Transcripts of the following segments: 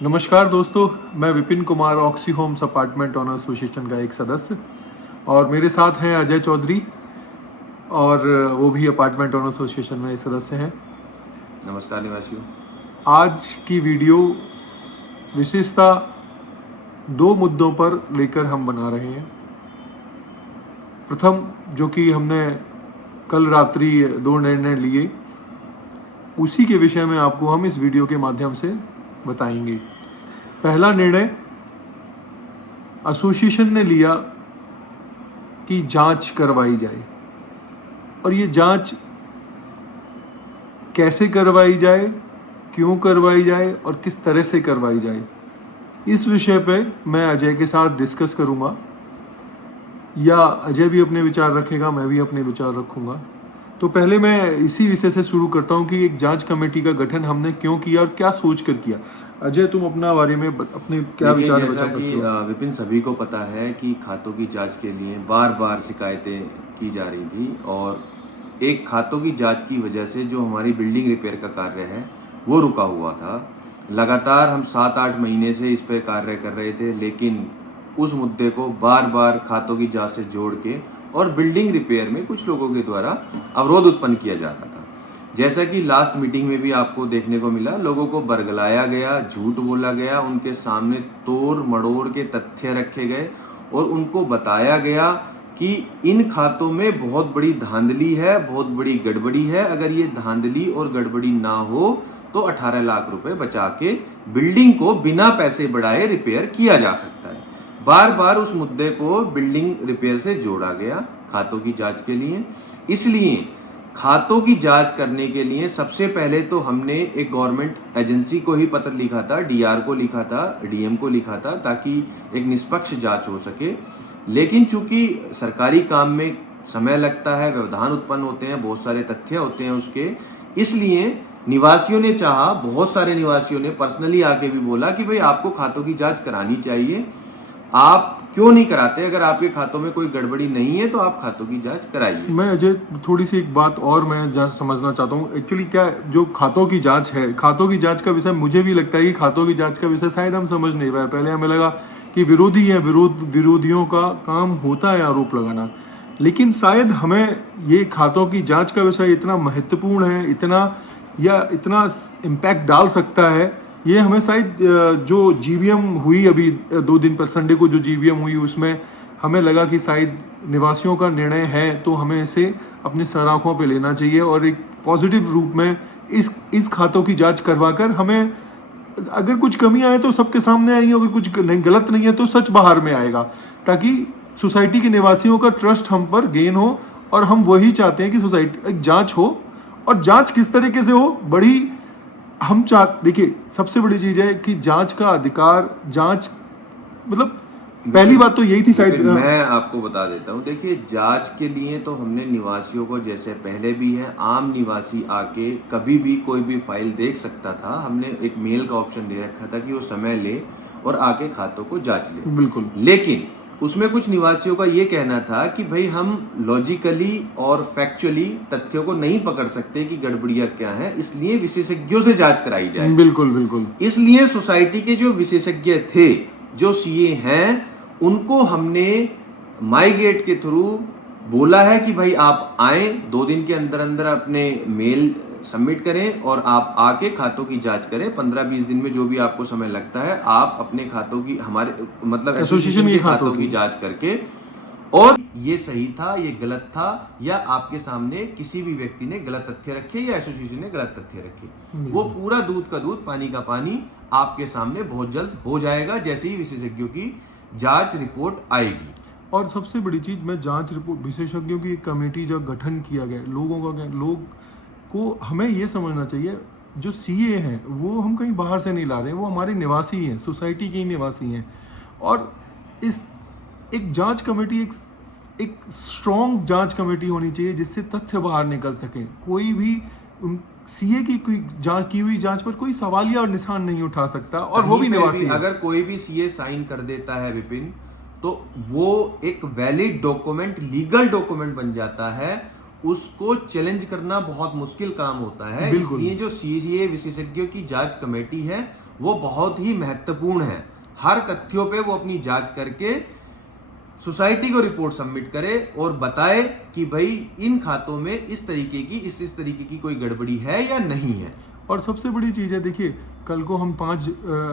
नमस्कार दोस्तों, मैं Vipin Kumar Oxy Homes apartment owner association का एक सदस्य और मेरे साथ हैं अजय चौधरी और वो भी अपार्टमेंट ओनर एसोसिएशन में एक सदस्य हैं। नमस्कार निवासियों। आज की वीडियो विशेषता दो मुद्दों पर लेकर हम बना रहे हैं। प्रथम, जो कि हमने कल रात्रि दो निर्णय लिए, उसी के विषय में आपको हम इस वीडियो के माध्यम से बताएंगे। पहला निर्णय एसोसिएशन ने लिया कि जांच करवाई जाए और ये जांच कैसे करवाई जाए, क्यों करवाई जाए और किस तरह से करवाई जाए, इस विषय पे मैं अजय के साथ डिस्कस करूंगा, या अजय भी अपने विचार रखेगा, मैं भी अपने विचार रखूंगा। तो पहले मैं इसी विषय से शुरू करता हूं कि एक जांच कमेटी का गठन हमने क्यों किया और क्या सोच कर किया। अजय, तुम अपना बारे में अपने क्या विचार बता सकते हो? विपिन, सभी को पता है कि खातों की जांच के लिए बार बार शिकायतें की जा रही थी और एक खातों की जांच की वजह से जो हमारी बिल्डिंग रिपेयर का कार्य है वो रुका हुआ था। लगातार हम 7-8 महीने से इस पर कार्य कर रहे थे, लेकिन उस मुद्दे को बार बार खातों की जांच से जोड़ के और बिल्डिंग रिपेयर में कुछ लोगों के द्वारा अवरोध उत्पन्न किया जा रहा था। जैसा कि लास्ट मीटिंग में भी आपको देखने को मिला, लोगों को बरगलाया गया, झूठ बोला गया, उनके सामने तोड़ मड़ोड़ के तथ्य रखे गए और उनको बताया गया कि इन खातों में बहुत बड़ी धांधली है, बहुत बड़ी गड़बड़ी है। अगर ये धांधली और गड़बड़ी ना हो तो 18 लाख रुपए बचा के बिल्डिंग को बिना पैसे बढ़ाए रिपेयर किया जा सकता है। बार बार उस मुद्दे को बिल्डिंग रिपेयर से जोड़ा गया खातों की जांच के लिए। इसलिए खातों की जांच करने के लिए सबसे पहले तो हमने एक गवर्नमेंट एजेंसी को ही पत्र लिखा था, डीआर को लिखा था, डीएम को लिखा था, ताकि एक निष्पक्ष जांच हो सके। लेकिन चूंकि सरकारी काम में समय लगता है, व्यवधान उत्पन्न होते हैं, बहुत सारे तथ्य होते हैं उसके, इसलिए निवासियों ने चाहा, बहुत सारे निवासियों ने पर्सनली आके भी बोला कि भाई आपको खातों की जांच करानी चाहिए, आप क्यों नहीं कराते? अगर आपके खातों में कोई गड़बड़ी नहीं है तो आप खातों की जांच कराइए। मैं अजय थोड़ी सी एक बात और मैं समझना चाहता हूँ। एक्चुअली क्या जो खातों की जांच है, खातों की जांच का विषय मुझे भी लगता है कि खातों की जांच का विषय शायद हम समझ नहीं पाए। पहले हमें लगा कि विरोधी है, विरोधियों का काम होता है आरोप लगाना, लेकिन शायद हमें ये खातों की जांच का विषय इतना महत्वपूर्ण है, इतना इम्पैक्ट डाल सकता है, ये हमें शायद जो जीवीएम हुई अभी 2 दिन पर, संडे को जो जीवीएम हुई, उसमें हमें लगा कि शायद निवासियों का निर्णय है तो हमें इसे अपने सराखों पे लेना चाहिए और एक पॉजिटिव रूप में इस खातों की जांच करवाकर हमें, अगर कुछ कमी आए तो सबके सामने आएंगी, अगर कुछ गलत नहीं है तो सच बाहर में आएगा, ताकि सोसाइटी के निवासियों का ट्रस्ट हम पर गेन हो। और हम वही चाहते हैं कि सोसाइटी एक जांच हो, और जांच किस तरीके से हो, बड़ी हम देखिए, सबसे बड़ी चीज है कि जांच का अधिकार, जांच मतलब पहली बात तो यही थी शायद। मैं आपको बता देता हूँ, देखिए जांच के लिए तो हमने निवासियों को, जैसे पहले भी है, आम निवासी आके कभी भी कोई भी फाइल देख सकता था। हमने एक मेल का ऑप्शन दे रखा था कि वो समय ले और आके खातों को जांच ले। बिल्कुल। लेकिन उसमें कुछ निवासियों का ये कहना था कि भाई हम लॉजिकली और फैक्चुअली तथ्यों को नहीं पकड़ सकते कि गड़बड़ियां क्या है, इसलिए विशेषज्ञों से जांच कराई जाए। बिल्कुल बिल्कुल। इसलिए सोसाइटी के जो विशेषज्ञ थे, जो सीए हैं, उनको हमने माई गेट के थ्रू बोला है कि भाई आप आए, 2 दिन के अंदर अंदर अपने मेल सबमिट करें और आप आके खातों की जांच करें। 15-20 दिन में जो भी आपको समय लगता है, आप अपने खातों की, हमारे मतलब एसोसिएशन के खातों की जांच करके, और ये सही था, ये गलत था, या आपके सामने किसी भी व्यक्ति ने गलत तथ्य रखे या एसोसिएशन ने गलत तथ्य रखे, वो पूरा दूध का दूध पानी का पानी आपके सामने बहुत जल्द हो जाएगा, जैसे ही विशेषज्ञों की जांच रिपोर्ट आएगी। और सबसे बड़ी चीज, मैं जांच रिपोर्ट, विशेषज्ञों की कमेटी जब गठन किया गया, लोग को हमें ये समझना चाहिए, जो सीए हैं वो हम कहीं बाहर से नहीं ला रहे हैं, वो हमारे निवासी हैं, सोसाइटी के ही निवासी हैं। और इस एक जांच कमेटी, एक स्ट्रॉन्ग जांच कमेटी होनी चाहिए जिससे तथ्य बाहर निकल सके। कोई भी सीए की कोई जांच की हुई जांच पर कोई सवालिया और निशान नहीं उठा सकता, और वो भी निवासी। अगर कोई भी सीए साइन कर देता है विपिन, तो वो एक वैलिड डॉक्यूमेंट, लीगल डॉक्यूमेंट बन जाता है। उसको चैलेंज करना बहुत मुश्किल काम होता है। इसलिए जो सीए विशेषज्ञों की जांच कमेटी है वो बहुत ही महत्वपूर्ण है। हर तथ्यों पे वो अपनी जांच करके सोसाइटी को रिपोर्ट सबमिट करे और बताए कि भाई इन खातों में इस तरीके की इस तरीके की कोई गड़बड़ी है या नहीं है। और सबसे बड़ी चीज़ है, देखिए कल को हम 5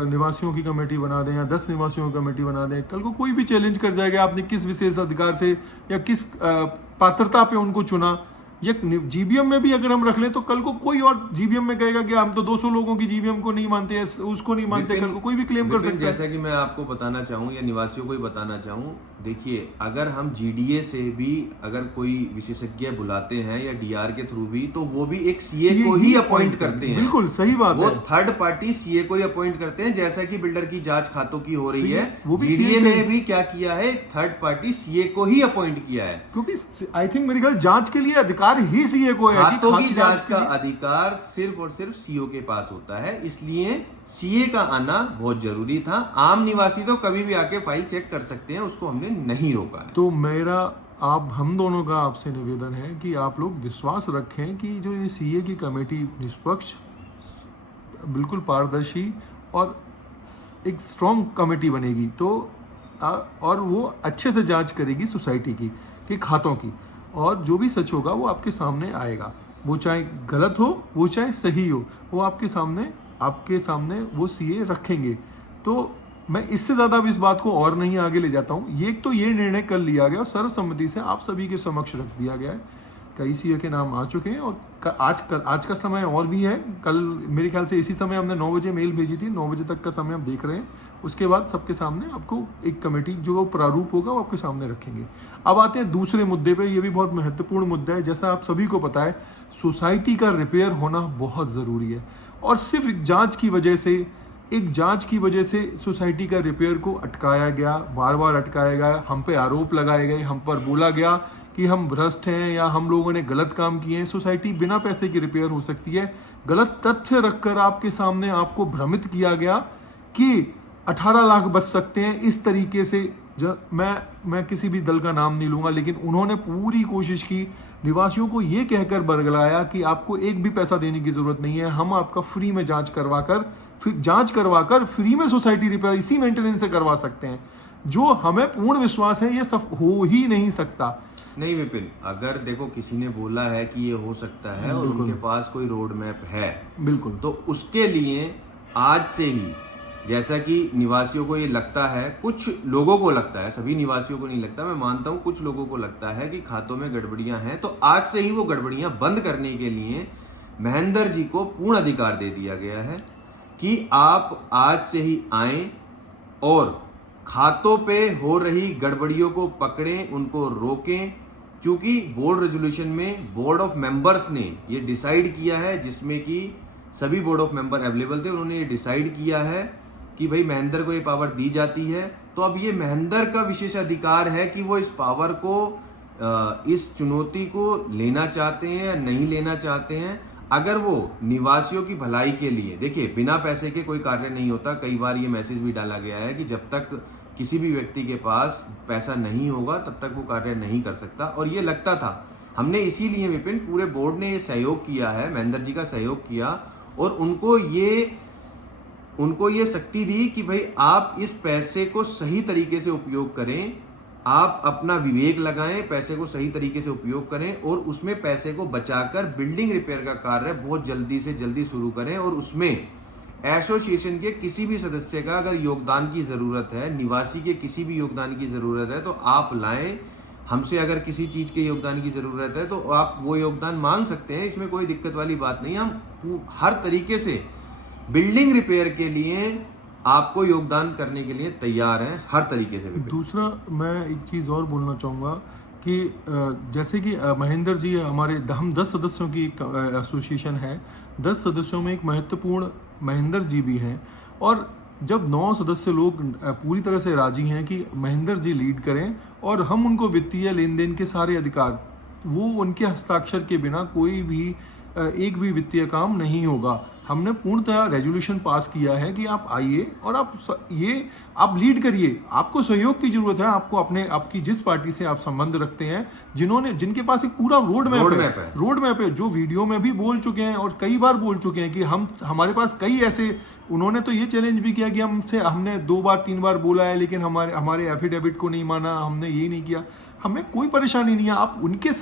निवासियों की कमेटी बना दें या 10 निवासियों की कमेटी बना दें, कल को कोई भी चैलेंज कर जाएगा आपने किस विशेष अधिकार से या किस पात्रता पे उनको चुना। ये जीबीएम में भी अगर हम रख लें तो कल को कोई और जीबीएम में कहेगा कि हम तो 200 लोगों की जीबीएम को नहीं मानते हैं, उसको नहीं मानते, कल को कोई भी क्लेम कर सकता है। जैसा कि मैं आपको बताना चाहूँ या निवासियों को ही बताना चाहूँ, देखिए अगर हम जीडीए से भी अगर कोई विशेषज्ञ बुलाते हैं या डीआर के थ्रू भी, तो वो भी एक सीए को ही अपॉइंट करते हैं। बिल्कुल सही बात है, वो थर्ड पार्टी सीए को ही अपॉइंट करते हैं, जैसा कि बिल्डर की जांच खातों की हो रही है। वो भी जीडीए ने भी क्या किया है, थर्ड पार्टी सीए को ही अपॉइंट किया है, क्योंकि आई थिंक मेरे ख्याल जांच के लिए अधिकार ही सीए को है। खातों की जांच का अधिकार सिर्फ और सिर्फ सीओ के पास होता है, इसलिए सीए का आना बहुत जरूरी था। आम निवासी तो कभी भी आके फाइल चेक कर सकते हैं, उसको हमने नहीं रोका है। तो मेरा हम दोनों का आपसे निवेदन है कि आप लोग विश्वास रखें कि जो ये सीए की कमेटी निष्पक्ष, बिल्कुल पारदर्शी और एक स्ट्रॉन्ग कमेटी बनेगी, तो और वो अच्छे से जांच करेगी सोसाइटी की कि खातों की, और जो भी सच होगा वो आपके सामने आएगा, वो चाहे गलत हो वो चाहे सही हो, वो आपके सामने वो सीए रखेंगे। तो मैं इससे ज़्यादा अब इस बात को और नहीं आगे ले जाता हूँ। ये निर्णय कर लिया गया और सर्वसम्मति से आप सभी के समक्ष रख दिया गया है। कई सीए के नाम आ चुके हैं और आज का समय और भी है। कल मेरे ख्याल से इसी समय हमने 9 बजे मेल भेजी थी, 9 बजे तक का समय हम देख रहे हैं। उसके बाद सबके सामने आपको एक कमेटी जो प्रारूप होगा वो आपके सामने रखेंगे। अब आते हैं दूसरे मुद्दे पे, ये भी बहुत महत्वपूर्ण मुद्दा है। जैसा आप सभी को पता है, सोसाइटी का रिपेयर होना बहुत ज़रूरी है, और सिर्फ एक जांच की वजह से सोसाइटी का रिपेयर को अटकाया गया, बार बार अटकाया गया, हम पे आरोप लगाए गए, हम पर बोला गया कि हम भ्रष्ट हैं या हम लोगों ने गलत काम किए हैं। सोसाइटी बिना पैसे की रिपेयर हो सकती है। गलत तथ्य रखकर आपके सामने आपको भ्रमित किया गया कि 18 लाख बच सकते हैं इस तरीके से। मैं किसी भी दल का नाम नहीं लूंगा, लेकिन उन्होंने पूरी कोशिश की निवासियों को ये कहकर बरगलाया कि आपको एक भी पैसा देने की जरूरत नहीं है, हम आपका फ्री में जांच करवाकर फ्री में सोसाइटी रिपेयर इसी मेंटेनेंस से करवा सकते हैं, जो हमें पूर्ण विश्वास है ये सब हो ही नहीं सकता। नहीं विपिन, अगर देखो किसी ने बोला है कि ये हो सकता है और उनके पास कोई रोड मैप है, बिल्कुल, तो उसके लिए आज से ही, जैसा कि निवासियों को ये लगता है, कुछ लोगों को लगता है, सभी निवासियों को नहीं लगता, मैं मानता हूं कुछ लोगों को लगता है कि खातों में गड़बड़ियां हैं, तो आज से ही वो गड़बड़ियां बंद करने के लिए महेंद्र जी को पूर्ण अधिकार दे दिया गया है कि आप आज से ही आएं और खातों पे हो रही गड़बड़ियों को पकड़ें, उनको रोकें। क्योंकि बोर्ड रेजोल्यूशन में बोर्ड ऑफ मेंबर्स ने ये डिसाइड किया है, जिसमें कि सभी बोर्ड ऑफ मेंबर अवेलेबल थे, उन्होंने ये डिसाइड किया है कि भाई महेंद्र को ये पावर दी जाती है। तो अब ये महेंद्र का विशेष अधिकार है कि वो इस पावर को, इस चुनौती को लेना चाहते हैं या नहीं लेना चाहते हैं। अगर वो निवासियों की भलाई के लिए, देखिए बिना पैसे के कोई कार्य नहीं होता। कई बार ये मैसेज भी डाला गया है कि जब तक किसी भी व्यक्ति के पास पैसा नहीं होगा तब तक वो कार्य नहीं कर सकता, और ये लगता था। हमने इसीलिए विपिन, पूरे बोर्ड ने ये सहयोग किया है, महेंद्र जी का सहयोग किया, और उनको ये शक्ति दी कि भाई आप इस पैसे को सही तरीके से उपयोग करें, आप अपना विवेक लगाएं, पैसे को सही तरीके से उपयोग करें और उसमें पैसे को बचाकर बिल्डिंग रिपेयर का कार्य बहुत जल्दी से जल्दी शुरू करें। और उसमें एसोसिएशन के किसी भी सदस्य का अगर योगदान की जरूरत है, निवासी के किसी भी योगदान की जरूरत है, तो आप लाएं। हमसे अगर किसी चीज के योगदान की जरूरत है तो आप वो योगदान मांग सकते हैं, इसमें कोई दिक्कत वाली बात नहीं। हम हर तरीके से बिल्डिंग रिपेयर के लिए आपको योगदान करने के लिए तैयार हैं, हर तरीके से। दूसरा, मैं एक चीज़ और बोलना चाहूँगा कि जैसे कि महेंद्र जी हमारे, हम 10 सदस्यों की एसोसिएशन है, 10 सदस्यों में एक महत्वपूर्ण महेंद्र जी भी हैं, और जब 9 सदस्य लोग पूरी तरह से राजी हैं कि महेंद्र जी लीड करें और हम उनको वित्तीय लेन देन के सारे अधिकार, वो उनके हस्ताक्षर के बिना कोई भी एक भी वित्तीय काम नहीं होगा। हमने पूर्णतः रेजोल्यूशन पास किया है कि आप आइए और आप लीड करिए। आपको सहयोग की जरूरत है। आपको आपकी जिस पार्टी से आप संबंध रखते हैं, जिनके पास एक पूरा रोड मैप है, जो वीडियो में भी बोल चुके हैं और कई बार बोल चुके हैं कि हमारे पास कई ऐसे, उन्होंने तो ये चैलेंज भी किया कि हमने 2 बार 3 बार बोला है लेकिन हमारे एफिडेविट को नहीं माना, हमने ये नहीं किया। हमें कोई परेशानी नहीं है। आप उनके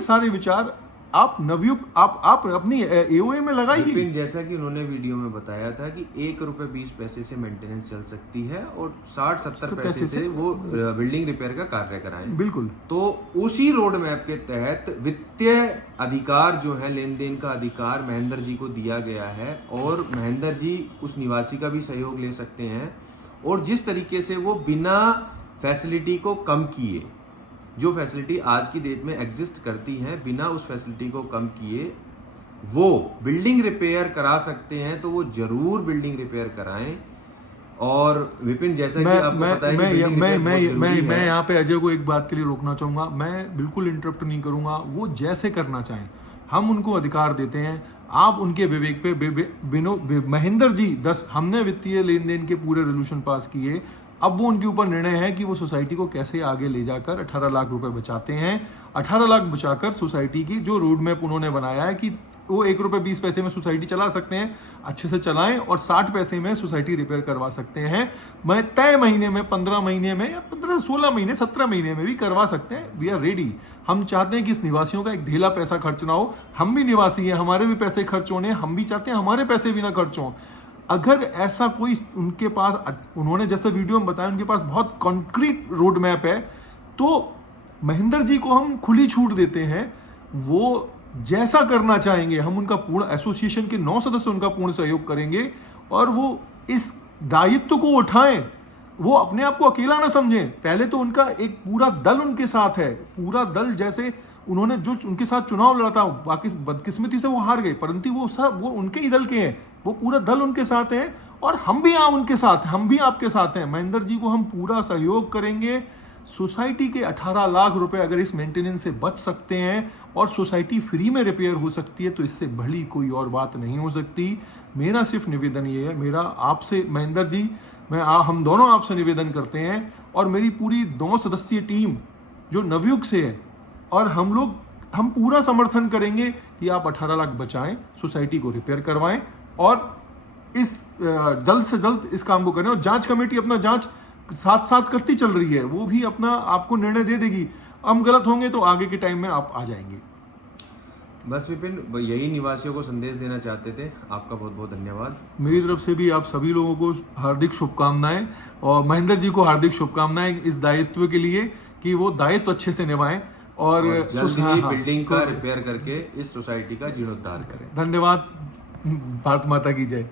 सारे विचार आप नवयुग आप अपनी एओए में लगाइए। लेकिन जैसा कि उन्होंने वीडियो में बताया था कि 1 रुपए 20 पैसे से मेंटेनेंस चल सकती है और 60-70 पैसे से वो बिल्डिंग रिपेयर का कार्य कराएं। बिल्कुल। तो उसी रोड मैप के तहत वित्तीय अधिकार जो है, लेन देन का अधिकार महेंद्र जी को दिया गया है और महेंद्र जी उस निवासी का भी सहयोग ले सकते हैं। और जिस तरीके से वो बिना फैसिलिटी को कम किए, जो फैसिलिटी आज की डेट में एग्जिस्ट करती है, बिना उस फैसिलिटी को कम किए वो बिल्डिंग रिपेयर करा सकते हैं, तो वो जरूर बिल्डिंग रिपेयर कराएं। और विपिन, जैसा कि आपको पता है कि मैं यहाँ पे अजय को एक बात के लिए रोकना चाहूंगा। मैं बिल्कुल इंटरप्ट नहीं करूंगा। वो जैसे करना चाहें, हम उनको अधिकार देते हैं। आप उनके विवेक पे महेंद्र जी हमने वित्तीय लेन देन के पूरे रेजोल्यूशन पास किए। अब वो उनके ऊपर निर्णय है कि वो सोसाइटी को कैसे आगे ले जाकर 18 लाख रुपए बचाते हैं। 18 लाख बचाकर सोसाइटी की जो रोड मैप उन्होंने बनाया है कि वो 1 रुपए 20 पैसे में सोसाइटी चला सकते हैं, अच्छे से चलाएं और 60 पैसे में सोसाइटी रिपेयर करवा सकते हैं। मैं तय महीने में, 15 महीने में या 16 महीने 17 महीने में भी करवा सकते हैं। We are ready. हम चाहते हैं कि इस निवासियों का एक ढेला पैसा खर्च ना हो। हम भी निवासी हैं, हमारे भी पैसे खर्च होने, हम भी चाहते हैं हमारे पैसे भी ना खर्च हों। अगर ऐसा कोई उनके पास, उन्होंने जैसे वीडियो में बताया उनके पास बहुत कॉन्क्रीट रोड मैप है, तो महेंद्र जी को हम खुली छूट देते हैं। वो जैसा करना चाहेंगे, हम उनका पूर्ण, एसोसिएशन के 9 सदस्य उनका पूर्ण सहयोग करेंगे और वो इस दायित्व को उठाएं। वो अपने आप को अकेला ना समझें। पहले तो उनका एक पूरा दल उनके साथ है। पूरा दल, जैसे उन्होंने जो उनके साथ चुनाव लड़ा था, बाकी बदकिस्मती से वो हार गए, परंतु वो उनके ही दल के हैं। वो पूरा दल उनके साथ है और हम भी उनके साथ, हम भी आपके साथ हैं। महेंद्र जी को हम पूरा सहयोग करेंगे। सोसाइटी के 18 लाख रुपए अगर इस मेंटेनेंस से बच सकते हैं और सोसाइटी फ्री में रिपेयर हो सकती है, तो इससे बड़ी कोई और बात नहीं हो सकती। मेरा सिर्फ निवेदन ये है, मेरा आपसे महेंद्र जी, हम दोनों आपसे निवेदन करते हैं और मेरी पूरी 9 सदस्यीय टीम जो नवयुग से है, और हम पूरा समर्थन करेंगे कि आप 18 लाख बचाएं, सोसाइटी को रिपेयर करवाएं और इस जल्द से जल्द इस काम को करें। और जांच कमेटी अपना जांच साथ साथ करती चल रही है, वो भी अपना आपको निर्णय दे देगी। हम गलत होंगे तो आगे के टाइम में आप आ जाएंगे। बस विपिन, यही निवासियों को संदेश देना चाहते थे। आपका बहुत बहुत धन्यवाद। मेरी तरफ से भी आप सभी लोगों को हार्दिक शुभकामनाएं और महेंद्र जी को हार्दिक शुभकामनाएं इस दायित्व के लिए कि वो दायित्व अच्छे से निभाएं और जल्द ही बिल्डिंग का रिपेयर करके इस सोसाइटी का जीर्णोद्धार करें। धन्यवाद। भारत माता की जय।